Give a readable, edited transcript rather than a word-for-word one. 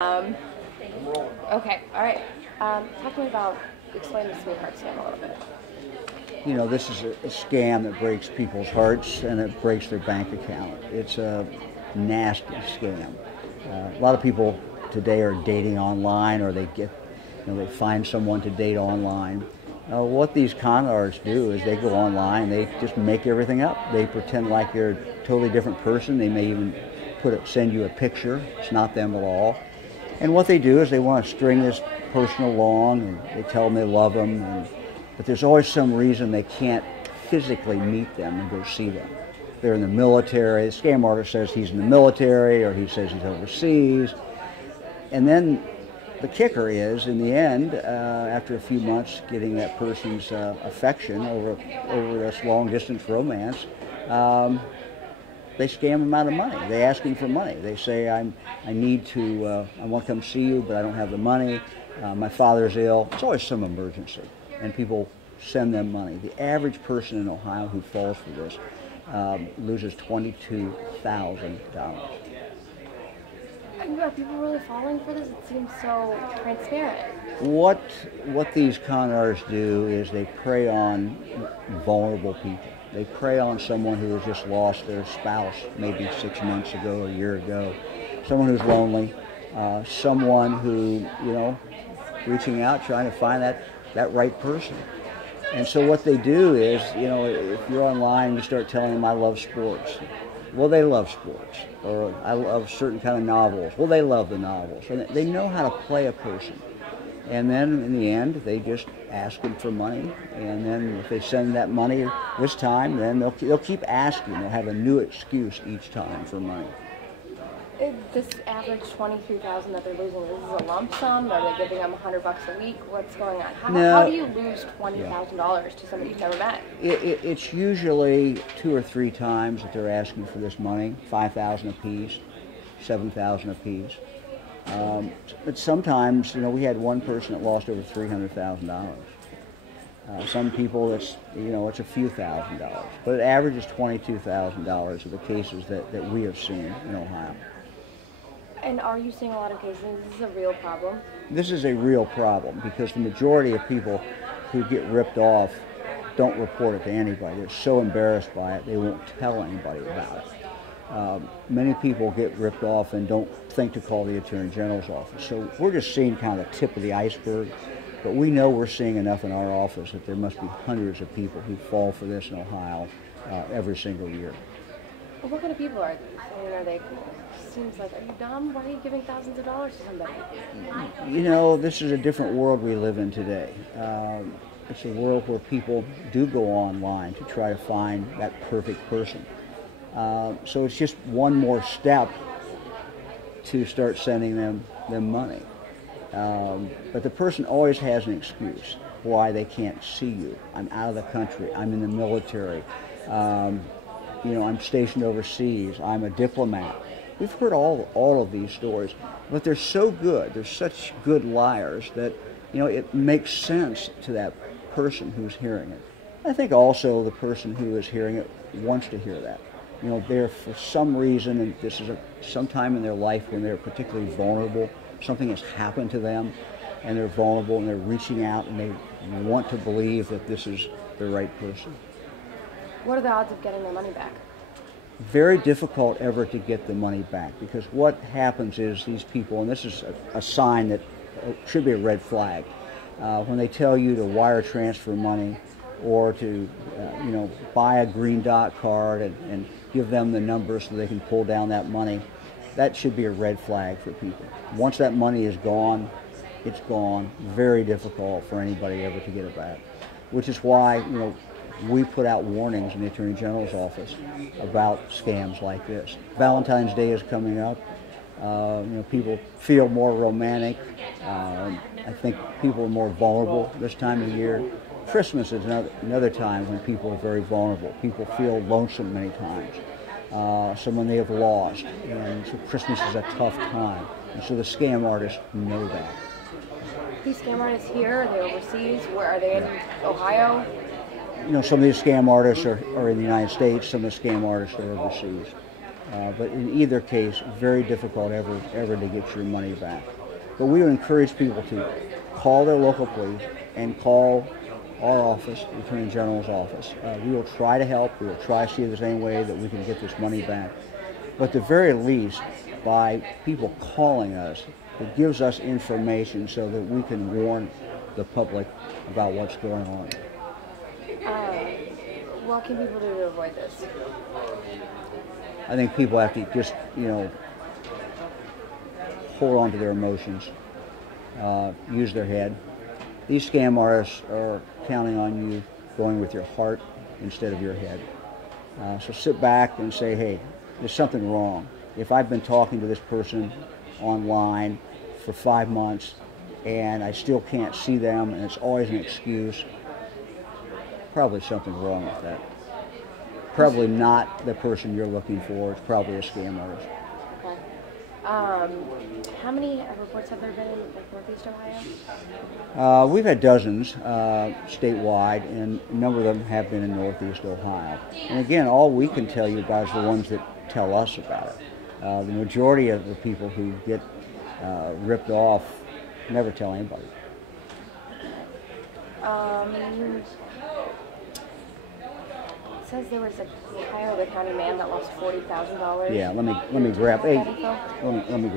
Okay, all right. Talk to me about, explain the sweetheart scam a little bit. You know, this is a scam that breaks people's hearts and it breaks their bank account. It's a nasty scam. A lot of people today are dating online, or they find someone to date online. What these con artists do is they go online, they just make everything up. They pretend like they're a totally different person. They may even send you a picture. It's not them at all. And what they do is they want to string this person along, and they tell them they love them, but there's always some reason they can't physically meet them and go see them. They're in the military. The scam artist says he's in the military, or he says he's overseas. And then the kicker is, in the end, after a few months getting that person's affection over this long-distance romance, they scam them out of money. They ask him for money. They say, I want to come see you, but I don't have the money. My father's ill. It's always some emergency, and people send them money. The average person in Ohio who falls for this loses $22,000. Are people really falling for this? It seems so transparent. What these con artists do is they prey on vulnerable people. They prey on someone who has just lost their spouse maybe 6 months ago, a year ago, someone who's lonely, someone who, reaching out, trying to find that right person. And so what they do is, if you're online, you start telling them, I love sports. Well, they love sports. Or I love certain kind of novels. Well, they love the novels. And they know how to play a person. And then in the end, they just ask them for money. And then if they send that money this time, then they'll keep asking. They'll have a new excuse each time for money. This average $23,000 that they're losing, is this a lump sum? Are they giving them $100 a week? What's going on? How do you lose $20,000 to somebody you've never met? It's usually 2 or 3 times that they're asking for this money, $5,000 apiece, $7,000 apiece. But sometimes, we had one person that lost over $300,000. Some people, it's a few $1,000s, but it averages $22,000 of the cases that we have seen in Ohio. And are you seeing a lot of cases? This is a real problem? This is a real problem because the majority of people who get ripped off don't report it to anybody. They're so embarrassed by it, they won't tell anybody about it. Many people get ripped off and don't think to call the Attorney General's office. So we're just seeing kind of the tip of the iceberg, but we know we're seeing enough in our office that there must be hundreds of people who fall for this in Ohio every single year. Well, what kind of people are these? Seems like, are you dumb? Why are you giving thousands of dollars to somebody? This is a different world we live in today. It's a world where people do go online to try to find that perfect person. So it's just one more step to start sending them money. But the person always has an excuse why they can't see you. I'm out of the country. I'm in the military. I'm stationed overseas. I'm a diplomat. We've heard all of these stories, but they're so good. They're such good liars that, it makes sense to that person who's hearing it. I think also the person who is hearing it wants to hear that. They're for some reason, and this is some time in their life when they're particularly vulnerable, something has happened to them, and they're vulnerable, and they're reaching out, and they want to believe that this is the right person. What are the odds of getting their money back? Very difficult ever to get the money back, because what happens is these people, and this is a sign that should be a red flag, when they tell you to wire transfer money or to buy a green dot card and give them the number so they can pull down that money, that should be a red flag for people. Once that money is gone, it's gone. Very difficult for anybody ever to get it back, which is why we put out warnings in the Attorney General's office about scams like this. Valentine's Day is coming up. People feel more romantic. I think people are more vulnerable this time of year. Christmas is another time when people are very vulnerable. People feel lonesome many times. Someone they have lost. And so Christmas is a tough time. And so the scam artists know that. These scam artists here, are they overseas? Where are they in Ohio? Some of these scam artists are in the United States, some of the scam artists are overseas. But in either case, very difficult ever to get your money back. But we would encourage people to call their local police and call our office, the Attorney General's office. We will try to help. We will try to see if there's any way that we can get this money back. But at the very least, by people calling us, it gives us information so that we can warn the public about what's going on. What can people do to avoid this? I think people have to just, hold on to their emotions, use their head. These scam artists are counting on you going with your heart instead of your head. So sit back and say, hey, there's something wrong. If I've been talking to this person online for 5 months and I still can't see them and it's always an excuse, probably something wrong with that. Probably not the person you're looking for. It's probably a scam artist. Okay. How many reports have there been in Northeast Ohio? We've had dozens statewide, and a number of them have been in Northeast Ohio. And again, all we can tell you about is the ones that tell us about it. The majority of the people who get ripped off never tell anybody. It says there was a Cuyahoga County man that lost $40,000. Yeah, let me grab. Hey, let me grab.